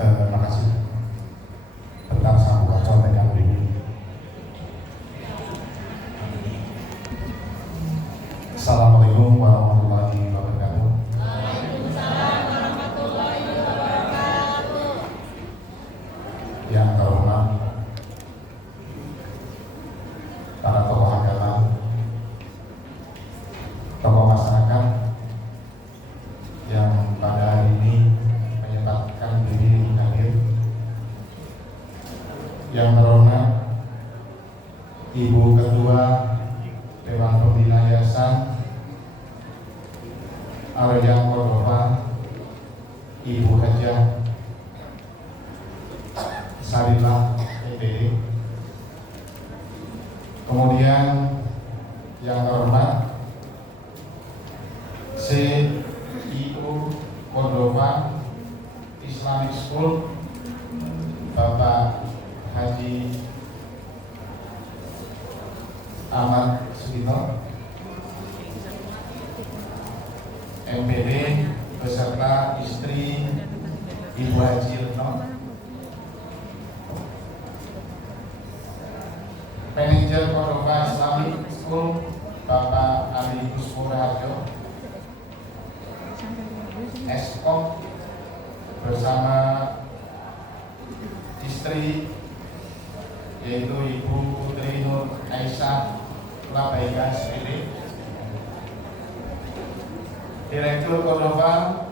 Makasih. Bentar saya buka contekan dulu. Assalamualaikum warahmatullahi wabarakatuh. Waalaikumsalam warahmatullahi wabarakatuh. Yang terhormat para tokoh agama, tokoh masyarakat yang pada hari ini menyempatkan diri hadir. Yang terhormat Ibu Ketua Dewan Pembina Yayasan Arya Cordova, Ibu Hajah Sarillah MPD. Kemudian yang terhormat CEO Cordova Islamic School Bapak Haji Ahmad Sudito MPD beserta istri Ibu Haji Retno, Manajer Cordova Islamic School Bapak Ali Puspuraharjo, Eskom bersama istri yaitu Ibu Putri Nur Aisyah Labaika SPD, Direktur Cordova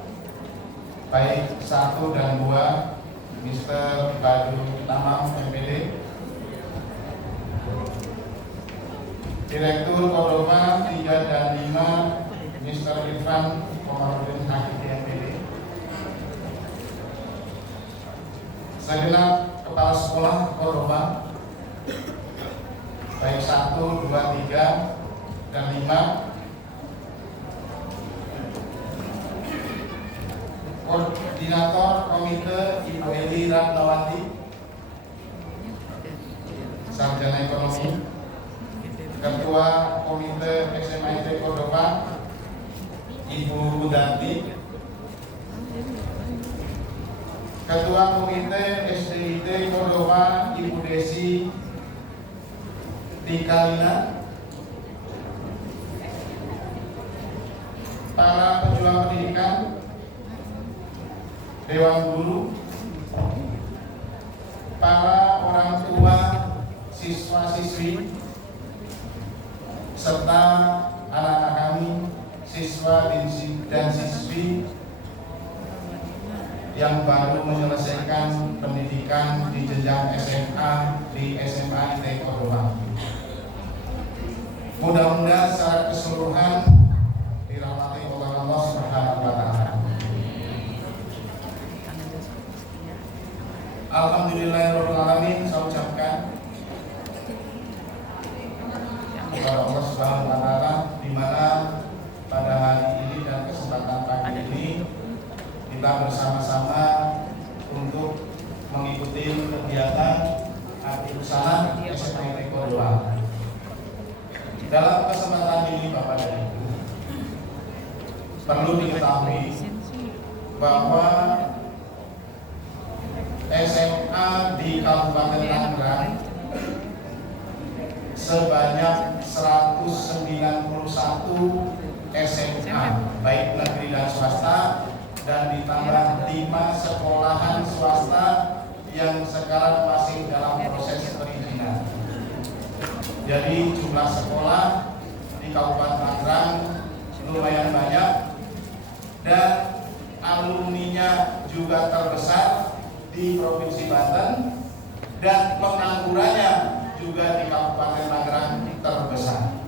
baik 1 dan 2 Mr. Badu Tamam MPD, Direktur Cordova 3 dan 5 Mr. Irfan Komarudin Hakiki MPD, segenap kepala sekolah Cordova baik 1, 2, 3 dan 5, Koordinator Komite Ibu Eli Ratnawati, Sarjana Ekonomi, Ketua Komite SMIT Cordova Ibu Budanti, Ketua Komite SDIT Cordova Ibu Desi Tikalina, para pejuang pendidikan, Dewan Guru, para orang tua siswa-siswi, serta anak-anak kami, siswa dan siswi yang baru menyelesaikan pendidikan di jenjang SMA di SMA ITB Cordova. Mudah-mudahan secara keseluruhan dirahmati oleh Allah Subhanahu wa Ta'ala. Alhamdulillahirrahmanirrahim. Saya ucapkan kepada Allah Subhanahu wa Ta'ala di mana pada hari ini dan kesempatan pagi ini kita bersama-sama untuk mengikuti kegiatan Akhirusana SMA ITB Cordova. Dalam kesempatan ini Bapak dan Ibu, perlu diketahui bahwa SMA di Kabupaten Tangerang sebanyak 191 SMA baik negeri dan swasta, dan ditambah 5 sekolahan swasta yang sekarang masih dalam proses perizinan. Jadi jumlah sekolah di Kabupaten Tangerang lumayan banyak dan alumninya juga terbesar di Provinsi Banten, dan penganggurannya juga di Kabupaten Tangerang terbesar.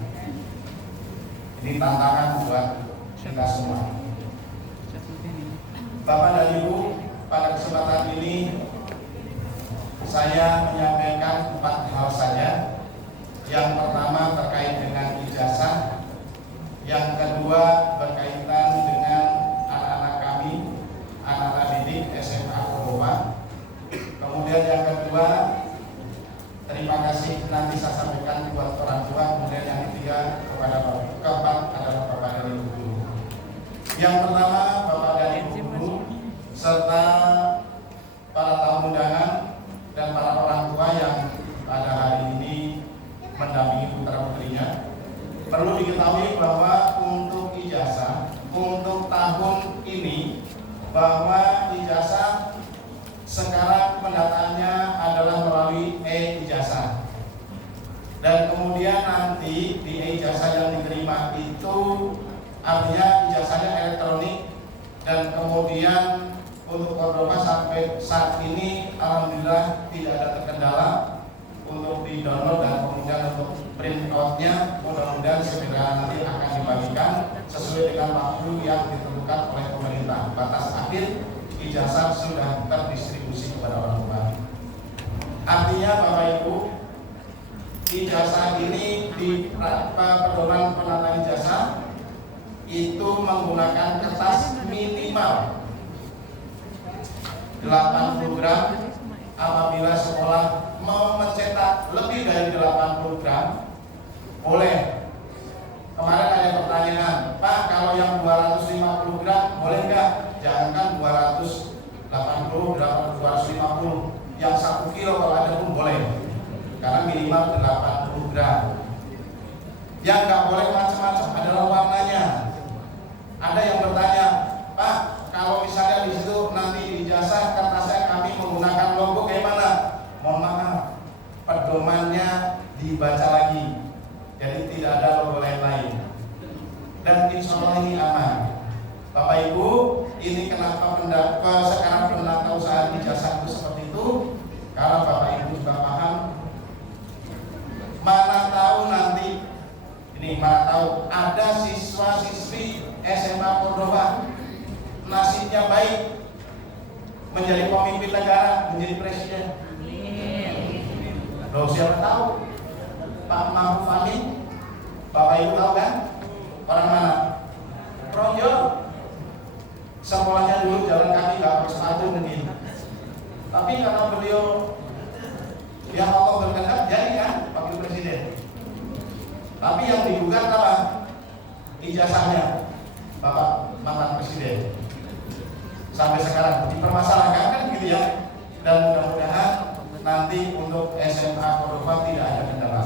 Ini tantangan buat kita semua. Bapak dan Ibu, pada kesempatan ini saya menyampaikan 4 hal saja. Yang pertama terkait dengan ijazah, yang kedua berkaitan dengan anak-anak kami, anak-anak didik SMA Cordova. Kemudian yang kedua, terima kasih nanti saya sampaikan buat orang tua. Kemudian yang ketiga keempat adalah Bapak dan Ibu guru. Yang pertama Bapak dan Ibu guru serta para tamu undangan, dan para orang tua yang pada hari ini mendampingi putra-putrinya. Perlu diketahui bahwa untuk ijazah, untuk tahun ini, bahwa ijazah sekarang pendataannya adalah melalui e-ijazah. Dan kemudian nanti di ijazah yang diterima itu artinya ijazahnya elektronik, dan kemudian untuk Cordoba sampai saat ini alhamdulillah tidak ada terkendala untuk di download dan kemudian untuk print outnya mudah-mudahan segera nanti akan dibagikan sesuai dengan waktu yang ditentukan oleh pemerintah. Batas akhir ijazah sudah terdistribusi kepada orang tua. Artinya Bapak Ibu, ijazah ini di pedoman penata ijazah itu menggunakan kertas minimal 80 gram. Apabila sekolah mau mencetak lebih dari 80 gram boleh. Kemarin ada pertanyaan, Pak, kalau yang 250 gram boleh nggak? Jangankan 280, 250, yang 1 kilo kalau ada pun boleh, karena minimal 80 gram. Yang nggak boleh macam-macam adalah warnanya. Ada yang bertanya, Pak, kalau misalnya di situ nanti di ijazah kertasnya kami menggunakan logo gimana? Mohon maaf, pedomannya dibaca lagi, jadi tidak ada logo lain-lain. Dan insya Allah ini aman. Bapak Ibu, ini kenapa sekarang penata usaha ijazah itu seperti itu? Karena Bapak Ibu juga paham, mana tahu nanti, mana tahu ada siswa-siswi SMA Cordoba nasibnya baik menjadi pemimpin negara, menjadi presiden. Loh, siapa tahu? Pak Ma'ruf Amin, Bapak Ibu tahu kan? Orang mana? Pronjol. Sekolahnya dulu jalan kaki, gak pakai sepatu mungkin. Tapi karena beliau yang Allah berkehendak jadi kan wakil presiden. Tapi yang digugat apa? Ijazahnya Bapak mantan presiden. Sampai sekarang dipermasalahkan kan gitu ya. Dan mudah-mudahan nanti untuk SMA Cordoba tidak ada kendala.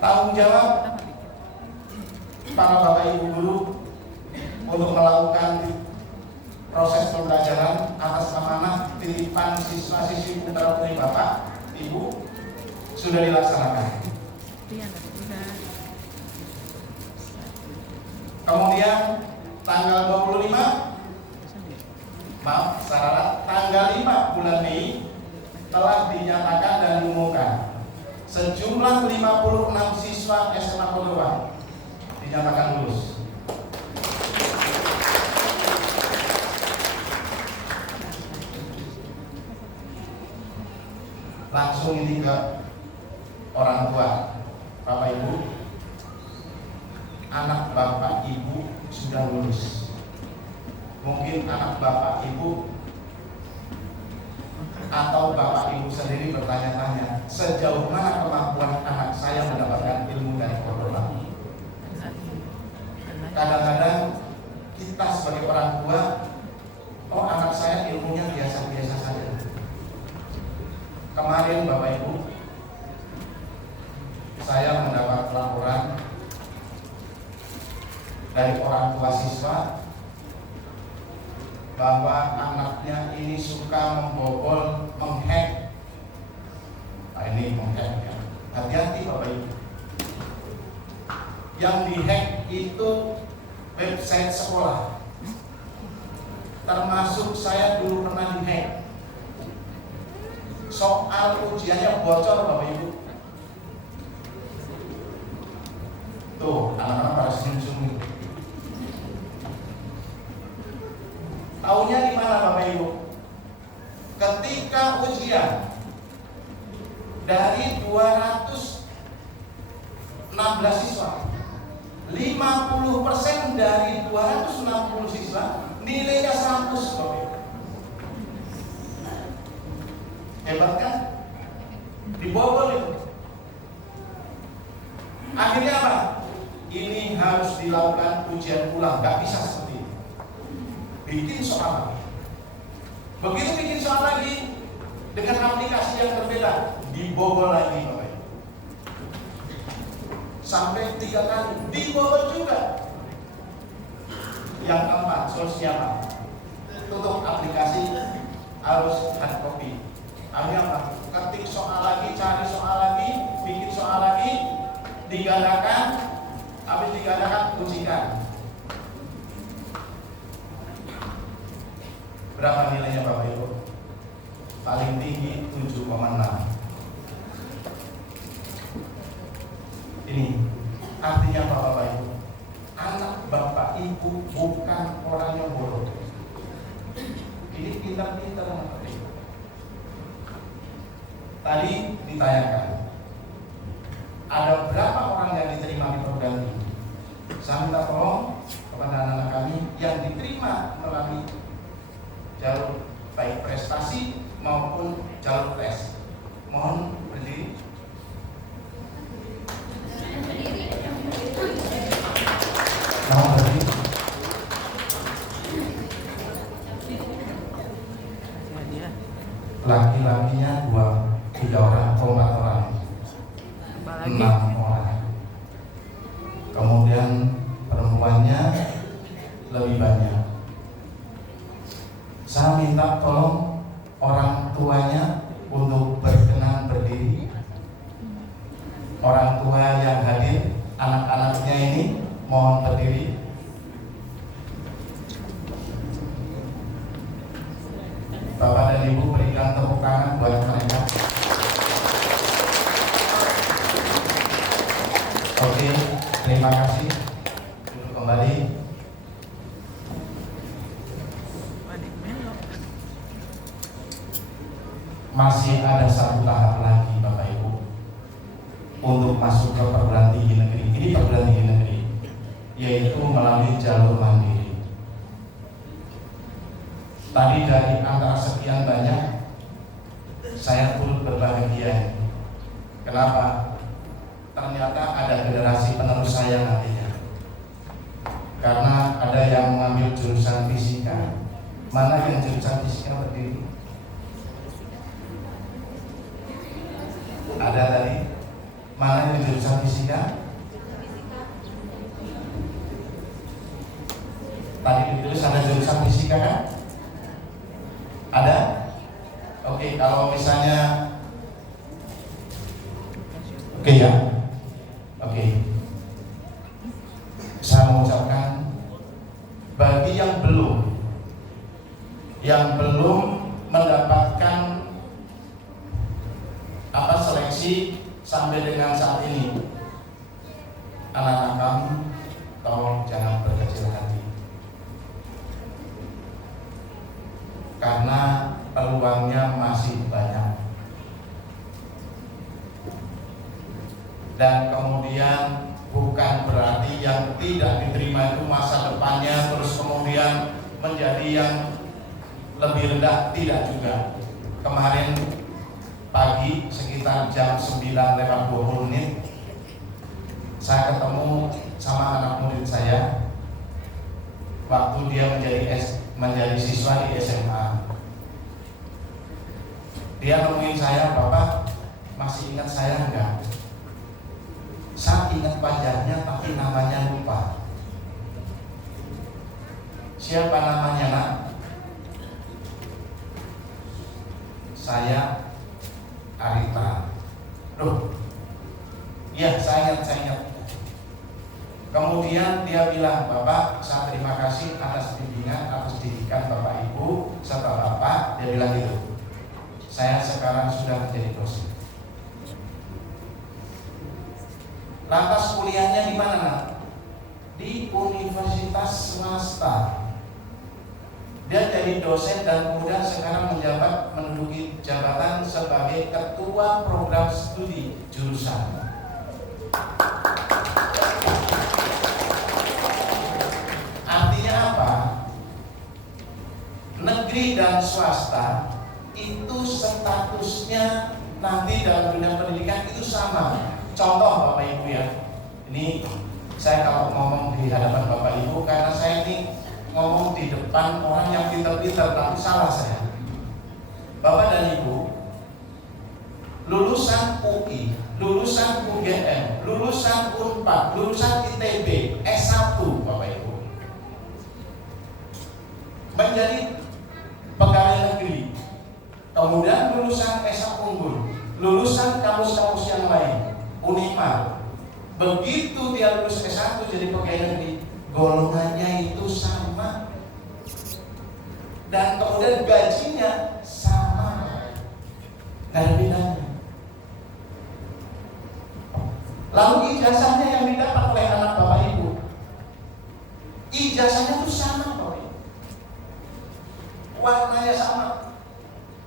Tanggung jawab para Bapak Ibu guru untuk melakukan proses pembelajaran atas amanah titipan siswa-siswi putra-putri Bapak Ibu sudah dilaksanakan. Kemudian tanggal 25, tanggal 5 bulan Mei telah dinyatakan dan diumumkan sejumlah 56 siswa SMA Cordoba dinyatakan lulus. Langsung ini ke orang tua, Bapak Ibu, anak Bapak Ibu sudah lulus. Mungkin anak Bapak Ibu atau Bapak Ibu sendiri bertanya-tanya, sejauh mana kemampuan anak saya mendapatkan ilmu dari Cordoba. Kadang-kadang kita sebagai orang tua, oh anak saya ilmunya biasa-biasa saja. Kemarin Bapak Ibu, saya mendapat laporan dari orang tua siswa bahwa anaknya ini suka membobol, menghack. Nah ini menghack ya. Hati-hati Bapak Ibu. Yang dihack itu website sekolah. Termasuk saya dulu pernah dihack. Soal ujiannya bocor Bapak Ibu. Tuh, anak-anak pada senyum-senyum. Taunya di mana Bapak Ibu? Ketika ujian dari 216 siswa, 50% dari 260 siswa nilainya 100 Bapak Ibu. Hebat kan? Dibobol itu. Akhirnya apa? Ini harus dilakukan ujian ulang, gak bisa seperti itu. Bikin soal Begitu bikin soal lagi dengan aplikasi yang berbeda, dibobol lagi Bapak Ibu. Sampai 3 kali dibobol juga. Yang keempat, solusinya apa? Tutup aplikasi, harus hard copy. Artinya apa? Ketik soal lagi, cari soal lagi, bikin soal lagi, digandakan, habis digandakan, ujikan. Berapa nilainya Bapak Ibu? Paling tinggi 7,6. Ini artinya apa Bapak Ibu? Anak Bapak Ibu bukan orang yang bodoh. Ini pintar-pintar Bapak Ibu. Tadi ditanyakan, ada berapa orang yang diterima di program ini? Saya minta tolong kepada anak-anak kami yang diterima melalui jalur baik prestasi maupun jalur tes. Mohon berdiri. Mohon berdiri. Laki-lakinya 3 orang, 4 orang, 6 orang. Kemudian perempuannya lebih banyak. Saya minta tolong orang tuanya untuk berkenan berdiri. Orang tua yang hadir, anak-anaknya ini mohon berdiri. Bapak dan Ibu berikan tepuk tangan buat mereka. Oke, terima kasih. Duduk kembali. Masih ada 1 tahap lagi Bapak Ibu untuk masuk ke perguruan tinggi negeri. Ini perguruan tinggi negeri, yaitu melalui jalur mandiri. Tadi dari antara sekian banyak, saya turut berbahagia. Kenapa? Ternyata ada generasi penerus saya nantinya. Karena ada yang mengambil jurusan fisika. Mana yang jurusan fisika berdiri? Ada tadi? Mana yang jurusan fisika? Tadi ditulis ada jurusan fisika kan? Ada? Oke, kalau misalnya oke ya? Oke. Saya mengucapkan bagi yang belum mendapatkan seleksi sampai dengan saat ini, anak-anak kami tolong jangan berkecil hati, karena peluangnya masih banyak. Dan kemudian bukan berarti yang tidak diterima itu masa depannya terus kemudian menjadi yang lebih rendah, tidak juga. Kemarin pagi sekitar jam 9:20 saya ketemu sama anak murid saya waktu dia menjadi siswa di SMA. Dia nemuin saya, "Bapak, masih ingat saya enggak?" Saya ingat wajahnya tapi namanya lupa. Siapa namanya, Nak? Saya Arita. Loh, iya saya ingat. Kemudian dia bilang, "Bapak, saya terima kasih atas bimbingan, atas didikan Bapak Ibu serta Bapak." Dia bilang gitu. "Saya sekarang sudah menjadi dosen." Lantas kuliahnya di mana, Nak? Di universitas swasta. Dia jadi dosen dan kemudian sekarang menduduki jabatan sebagai ketua program studi jurusan. Artinya apa? Negeri dan swasta itu statusnya nanti dalam dunia pendidikan itu sama. Contoh Bapak Ibu ya, ini saya kalau ngomong di hadapan Bapak Ibu karena saya ini ngomong di depan orang yang pintar-pintar, tapi salah saya. Bapak dan Ibu, lulusan UI, lulusan UGM, lulusan Unpad, lulusan ITB, S1 Bapak Ibu, menjadi pegawai negeri, kemudian lulusan S1 unggul, lulusan kampus-kampus yang lain, Unima, begitu dia lulus S1 jadi pegawai negeri, golongannya itu sama dan kemudian gajinya sama, nggak ada bedanya. Lalu ijazahnya yang didapat oleh anak Bapak Ibu, ijazahnya itu sama Bapak Ibu, warnanya sama,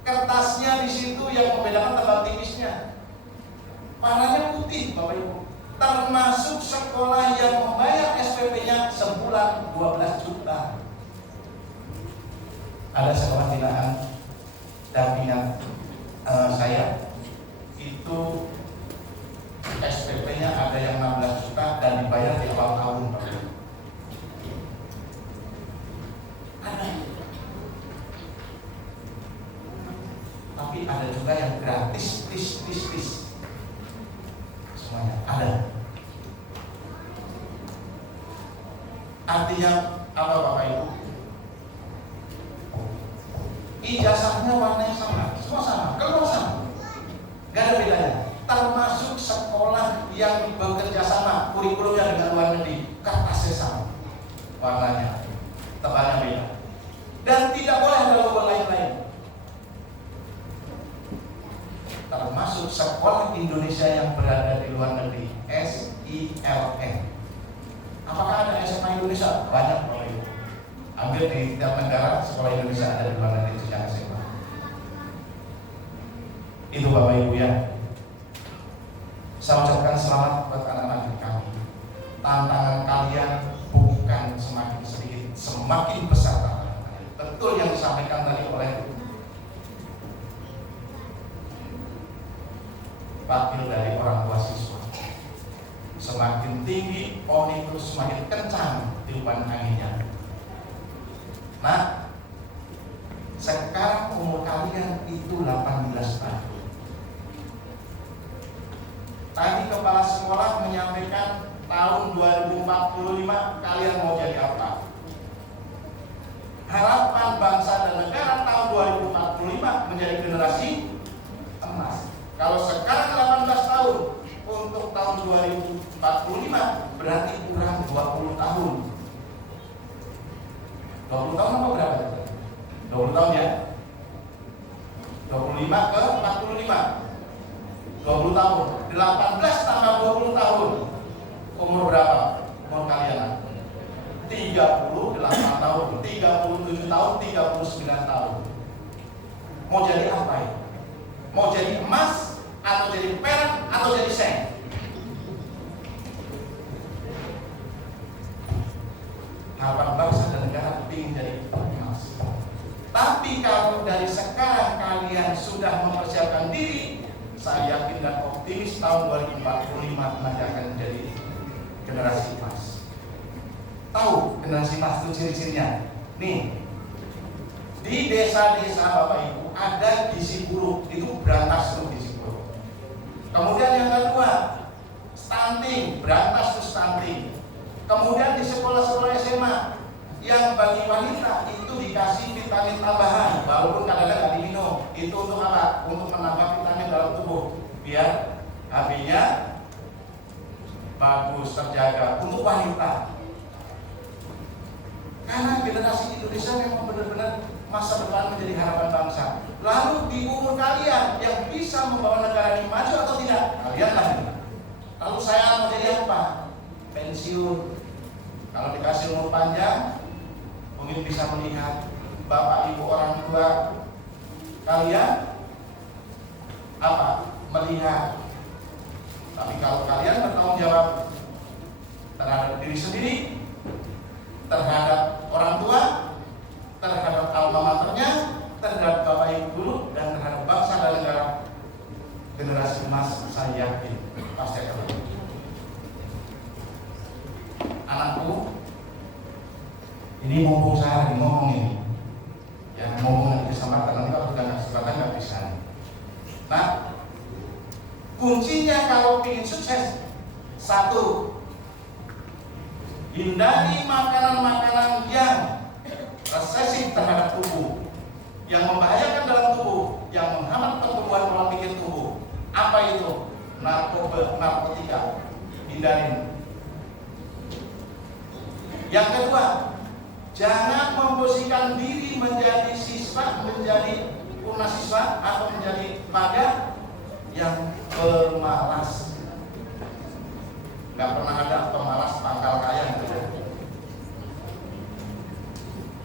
kertasnya di situ yang membedakan tebal tipisnya, warnanya putih Bapak Ibu. Termasuk sekolah yang membayar SPP-nya sebulan 12 juta. Ada sekolah binaan dampingan saya itu SPP-nya ada yang 16 juta dan dibayar di awal tahun. Ada. Tapi ada juga yang gratis, tis. Semuanya ada. Artinya apa Bapak Ibu? Ijazahnya warnanya sama, semua sama, keluar sama, gak ada bedanya. Termasuk sekolah yang bekerja sama, kurikulumnya dengan luar negeri, kertasnya sama, warnanya, tebalnya beda, dan tidak boleh ada logo lain-lain. Termasuk sekolah Indonesia yang berada di luar negeri, SILN. Apakah ada SMA Indonesia? Banyak Bapak Ibu. Hampir di tiap negara sekolah Indonesia ada di luar negeri secara SMA. Itu Bapak Ibu ya. Saya ucapkan selamat buat anak-anak kami. Tantangan kalian bukan semakin sedikit, semakin besar tantangan kalian. Betul yang disampaikan tadi oleh wakil dari orang tua siswa. Semakin tinggi pohon itu semakin kencang tiupan anginnya. Nah, sekarang umur kalian itu 18 tahun. Tadi kepala sekolah menyampaikan tahun 2045 kalian mau jadi apa? Harapan bangsa dan negara tahun 2045 menjadi generasi emas. Kalau sekarang 18 tahun, untuk tahun 2045 berarti kurang 20 tahun. 20 tahun apa berapa? 20 tahun ya? 25 ke 45 20 tahun. 18 tambah 20 tahun. Umur berapa? Umur kalian? 38 tahun, 37 tahun, 39 tahun. Mau jadi apa ya? Mau jadi emas, atau jadi perak, atau jadi seng? Harapan bangsa dan negara ingin jadi emas. Tapi kalau dari sekarang kalian sudah mempersiapkan diri, saya yakin dan optimis tahun 2045 nanti akan menjadi generasi emas. Tahu generasi emas itu ciri-cirinya? Nih, di desa-desa Bapak Ibu ada gizi buruk, itu berantas tuh gizi buruk. Kemudian yang kedua, stunting, berantas tuh stunting. Kemudian di sekolah-sekolah SMA yang bagi wanita itu dikasih vitamin tambahan, walaupun kadang-kadang nggak diminum. Itu untuk apa? Untuk menambah vitamin dalam tubuh, biar HB-nya bagus, terjaga untuk wanita. Karena generasi Indonesia memang benar-benar masa depan menjadi harapan bangsa. Lalu di umur kalian yang bisa membawa negara ini maju atau tidak? Kalian lagi. Lalu saya mau jadi apa? Pensiun. Kalau dikasih umur panjang, mungkin bisa melihat bapak ibu orang tua kalian apa? Melihat. Tapi kalau kalian bertanggung jawab terhadap diri sendiri, terhadap orang tua, terhadap alma maternya, terhadap bapak ibu guru, dan terhadap bangsa dan negara, generasi emas saya yakin pasti akan berubah. Anakku, ini mumpung saya lagi ngomong ini, ya ngomong di kesempatan nanti kalau sudah nggak kesempatan nggak Nah, kuncinya kalau ingin sukses, satu, hindari makanan-makanan yang resesif terhadap tubuh, yang membahayakan dalam tubuh, yang menghambat pertumbuhan pola pikir tubuh. Apa itu? Narkotika. Hindarin. Yang kedua, jangan memposisikan diri menjadi siswa, menjadi purnasiswa atau menjadi maga yang pemalas. Nggak pernah ada pemalas pangkal kaya gitu.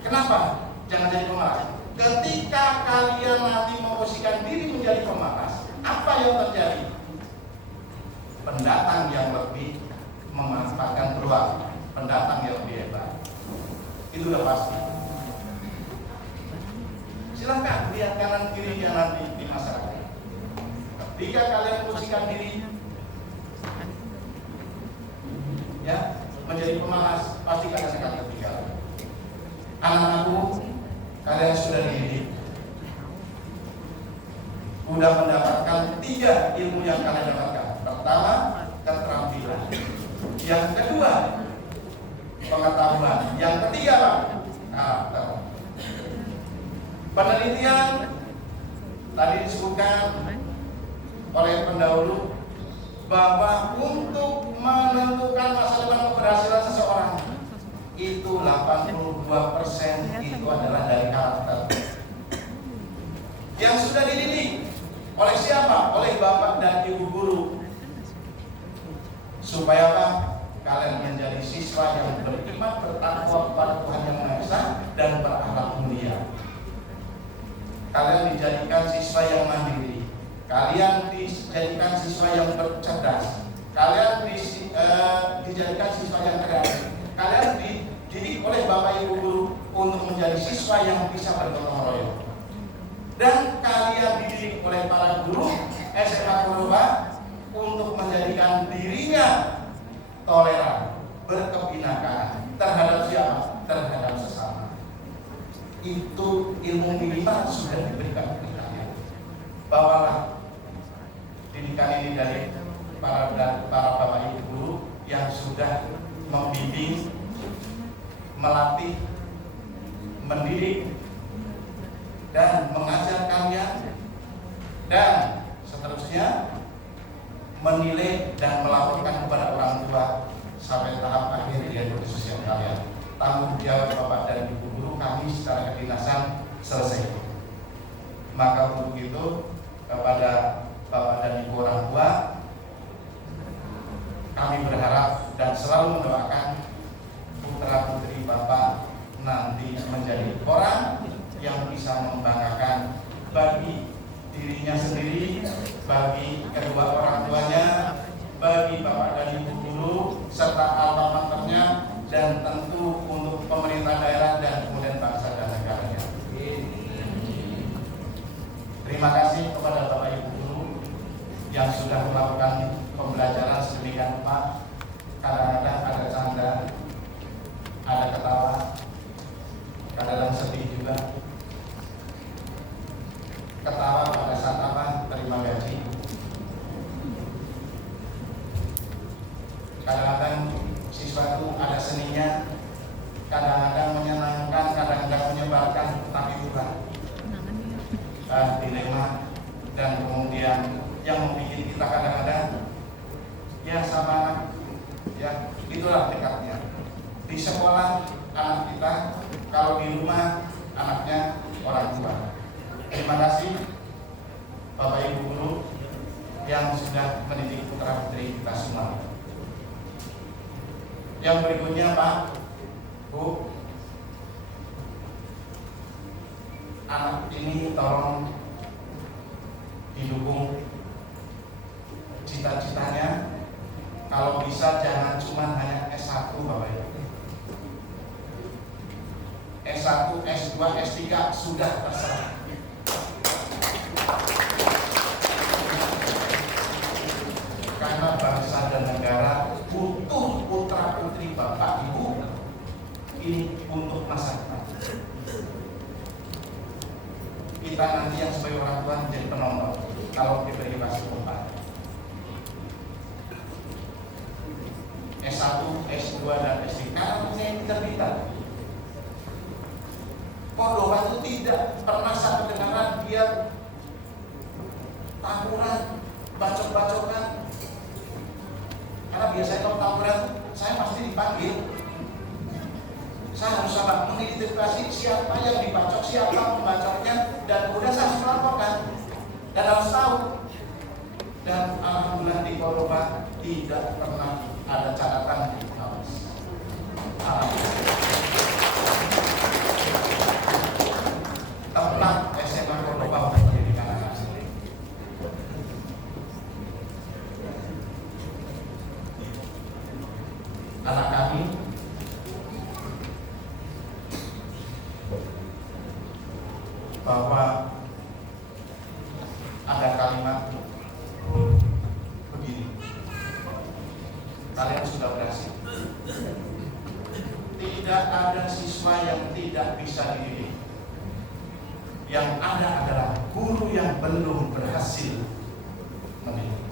Kenapa? Jangan jadi pemalas. Ketika kalian nanti memposisikan diri menjadi pemalas, apa yang terjadi? Pendatang yang lebih memanfaatkan peluang, pendatang yang lebih hebat. Itu udah pasti. Silakan lihat kanan kirinya nanti di masyarakat. Ketika kalian posisikan diri ya menjadi pemalas, pasti kalian akan ketinggalan. Anak-anakku, kalian sudah dididik, sudah mendapatkan 3 ilmu yang kalian dapatkan. Pertama, keterampilan. Yang kedua, pengetahuan. Yang ketiga, karakter. Penelitian tadi disebutkan oleh pendahulu bahwa untuk menentukan masa depan keberhasilan seseorang itu 82% itu adalah dari karakter. Yang sudah dididik oleh siapa? Oleh bapak dan ibu guru. Supaya apa? Kalian menjadi siswa yang beriman, bertakwa kepada Tuhan Yang Maha Esa dan berakhlak mulia. Kalian dijadikan siswa yang mandiri. Kalian dijadikan siswa yang bercerdas. Kalian dijadikan siswa yang kreatif. Kalian dididik oleh bapak ibu guru untuk menjadi siswa yang bisa bergotong royong. Dan kalian dididik oleh para guru SMA Koroba untuk menjadikan dirinya toleran, berkepinakan terhadap siapa? Terhadap sesama. Itu ilmu minimal sudah diberikan kepada kalian. Bawalah didikan ini dari para bapak ibu guru yang sudah membimbing, melatih, mendidik, dan mengajar kalian, dan seterusnya menilai dan melaporkan kepada orang tua sampai tahap akhir diagnosis sosial kalian. Tanggung jawab bapak dan ibu guru kami secara kedinasan selesai. Maka untuk itu kepada bapak dan ibu orang tua kami berharap dan selalu mendoakan putra putri bapak nanti menjadi orang yang bisa membanggakan bagi dirinya sendiri, bagi kedua orang tuanya, bagi bapak dan ibu guru serta alma maternya, dan tentu untuk pemerintah daerah dan kemudian bangsa dan negaranya. Terima kasih kepada bapak ibu guru yang sudah melakukan pembelajaran sedemikian rupa. Kadang-kadang ada canda, ada ketawa, kadang-kadang sedih juga. Ketawa pada saat apa? Terima gaji. Kadang-kadang siswa itu ada seninya, kadang-kadang menyenangkan, kadang-kadang menyebalkan, tapi bukan dilema. Dan kemudian yang membuat kita kadang-kadang ya sama anak, ya itulah dekatnya. Di sekolah anak kita, kalau di rumah anaknya orang tua. Terima kasih Bapak Ibu Guru yang sudah mendidik putra putri kita semua. Yang berikutnya Pak, Bu, anak ini tolong didukung cita-citanya. Kalau bisa jangan cuma hanya S1 Bapak Ibu. S1, S2, S3 sudah terserah. Karena bangsa dan negara butuh putra putri bapak ibu ini untuk masa depan. kita nanti yang sebagai orang tua menjadi penonton kalau diberi kesempatan. S1, S2 dan S3 karena punya pintar-pintar. Cordoba itu tidak pernah saya kedengaran dia tawuran, bacok-bacokan. Karena biasanya kalau tawuran saya pasti dipanggil. Saya harus sabar mengidentifikasi siapa yang dibacok, siapa pembacoknya, dan kemudian saya harus melaporkan dan harus tahu. Dan alhamdulillah di Cordoba tidak pernah ada catatan di kawas. Tepat SMA Cordoba untuk pendidikan anak. Anak kami bahwa ada kalimat begini, kalian sudah berhasil. Tidak ada siswa yang tidak bisa dididik. Yang ada adalah guru yang belum berhasil mendidik.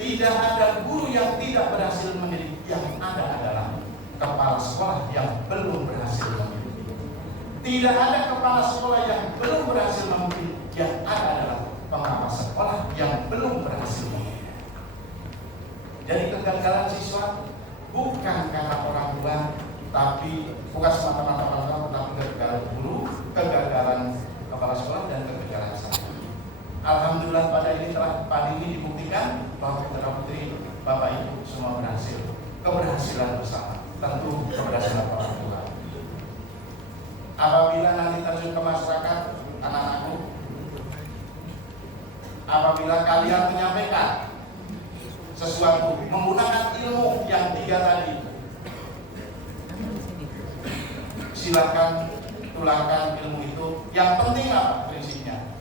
Tidak ada guru yang tidak berhasil mendidik. Yang ada adalah kepala sekolah yang belum berhasil mendidik. Tidak ada kepala sekolah yang belum berhasil mendidik. Yang ada adalah pengawas sekolah yang belum berhasil mendidik. Jadi kegagalan siswa bukan karena orang tua, tapi bukan semata-mata orang tua, tetapi kegagalan guru, kegagalan kepala sekolah, dan kegagalan saya. Alhamdulillah pada ini dibuktikan bahwa putra putri Bapak Ibu semua berhasil. Keberhasilan bersama, tentu keberhasilan orang tua. Apabila nanti terjun ke masyarakat, anak-anakku, apabila kalian menyampaikan sesuatu menggunakan ilmu yang 3 tadi, silakan tularkan ilmu itu. Yang penting apa prinsipnya?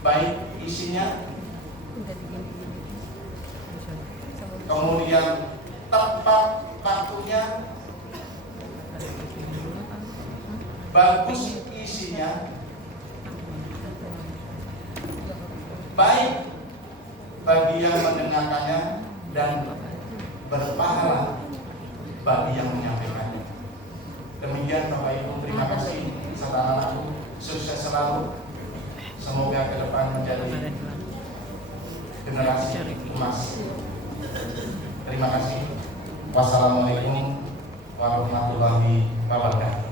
Baik isinya, kemudian tepat waktunya, bagus isinya, baik bagi yang mendengarkannya, dan berpahala bagi yang menyampaikannya. Demikian Bapak Ibu, terima kasih serta anakku, sukses selalu. Semoga ke depan menjadi generasi emas. Terima kasih. Wassalamualaikum warahmatullahi wabarakatuh.